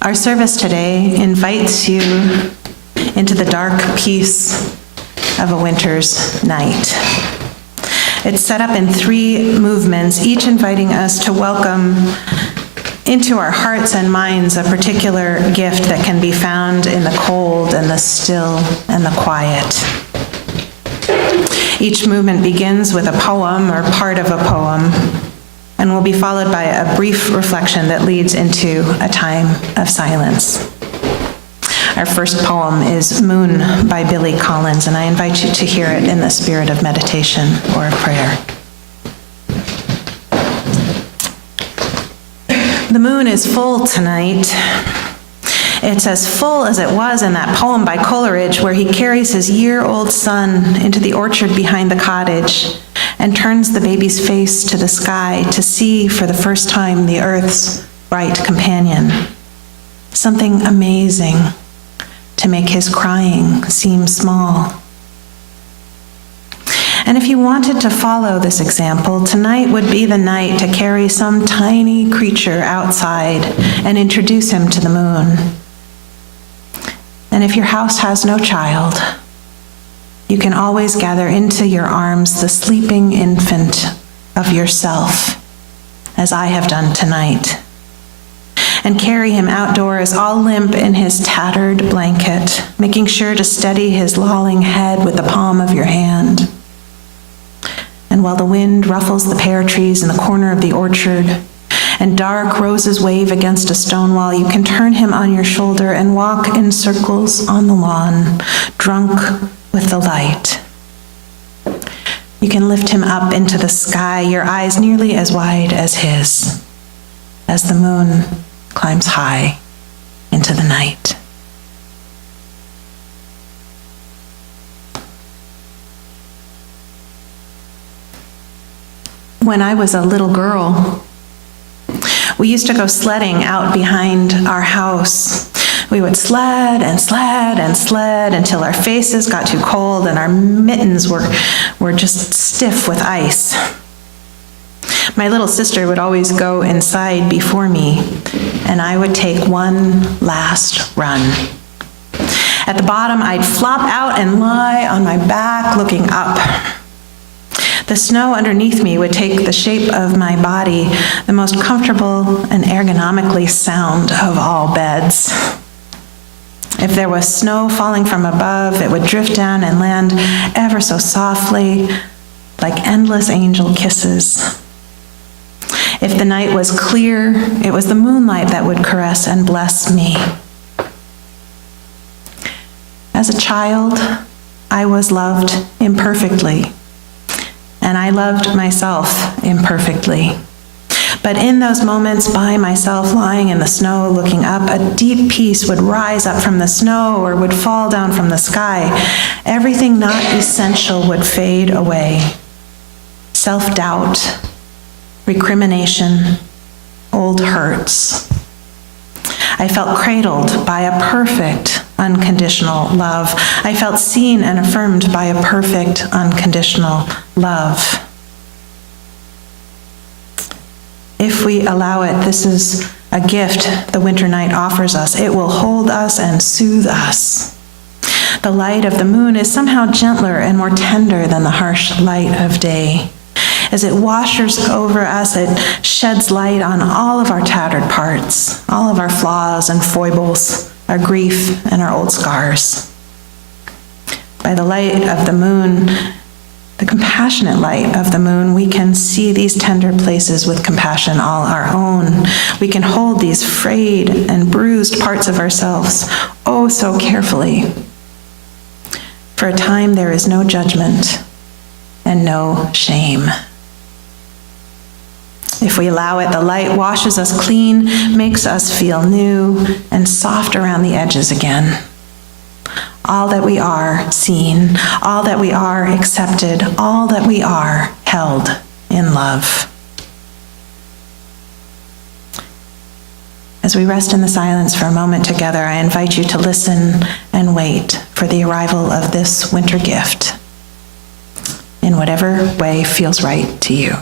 Our service today invites you into the dark peace of a winter's night. It's set up in 3 movements, each inviting us to welcome into our hearts and minds a particular gift that can be found in the cold and the still and the quiet. Each movement begins with a poem or part of a poem, and will be followed by a brief reflection that leads into a time of silence. Our first poem is Moon by Billy Collins, and I invite you to hear it in the spirit of meditation or prayer. The moon is full tonight. It's as full as it was in that poem by Coleridge where he carries his year-old son into the orchard behind the cottage and turns the baby's face to the sky to see for the first time the earth's bright companion. Something amazing to make his crying seem small. And if you wanted to follow this example, tonight would be the night to carry some tiny creature outside and introduce him to the moon. And if your house has no child, you can always gather into your arms the sleeping infant of yourself, as I have done tonight, and carry him outdoors all limp in his tattered blanket, making sure to steady his lolling head with the palm of your hand. And while the wind ruffles the pear trees in the corner of the orchard, and dark roses wave against a stone wall, you can turn him on your shoulder and walk in circles on the lawn, drunk with the light. You can lift him up into the sky, your eyes nearly as wide as his, as the moon climbs high into the night. When I was a little girl, we used to go sledding out behind our house. We would sled and sled and sled until our faces got too cold and our mittens were just stiff with ice. My little sister would always go inside before me, and I would take one last run. At the bottom, I'd flop out and lie on my back looking up. The snow underneath me would take the shape of my body, the most comfortable and ergonomically sound of all beds. If there was snow falling from above, it would drift down and land ever so softly, like endless angel kisses. If the night was clear, it was the moonlight that would caress and bless me. As a child, I was loved imperfectly. And I loved myself imperfectly. But in those moments by myself lying in the snow looking up, a deep peace would rise up from the snow or would fall down from the sky. Everything not essential would fade away. Self-doubt, recrimination, old hurts. I felt cradled by a perfect, unconditional love. I felt seen and affirmed by a perfect, unconditional love. If we allow it, this is a gift the winter night offers us. It will hold us and soothe us. The light of the moon is somehow gentler and more tender than the harsh light of day. As it washes over us, it sheds light on all of our tattered parts, all of our flaws and foibles, our grief and our old scars. By the light of the moon, the compassionate light of the moon, we can see these tender places with compassion all our own. We can hold these frayed and bruised parts of ourselves oh so carefully. For a time there is no judgment and no shame. If we allow it, the light washes us clean, makes us feel new and soft around the edges again. All that we are seen, all that we are accepted, all that we are held in love. As we rest in the silence for a moment together, I invite you to listen and wait for the arrival of this winter gift in whatever way feels right to you.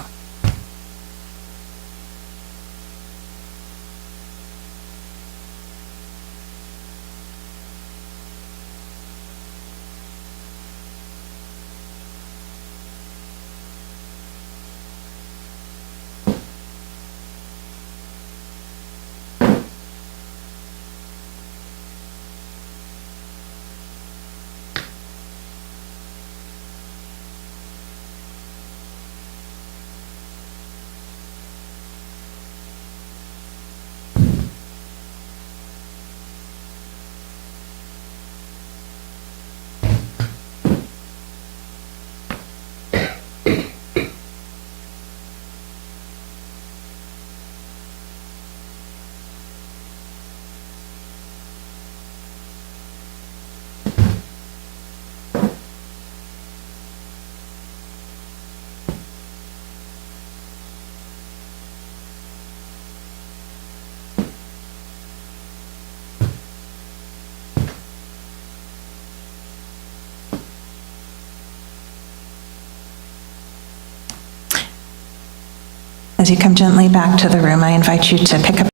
As you come gently back to the room, I invite you to pick up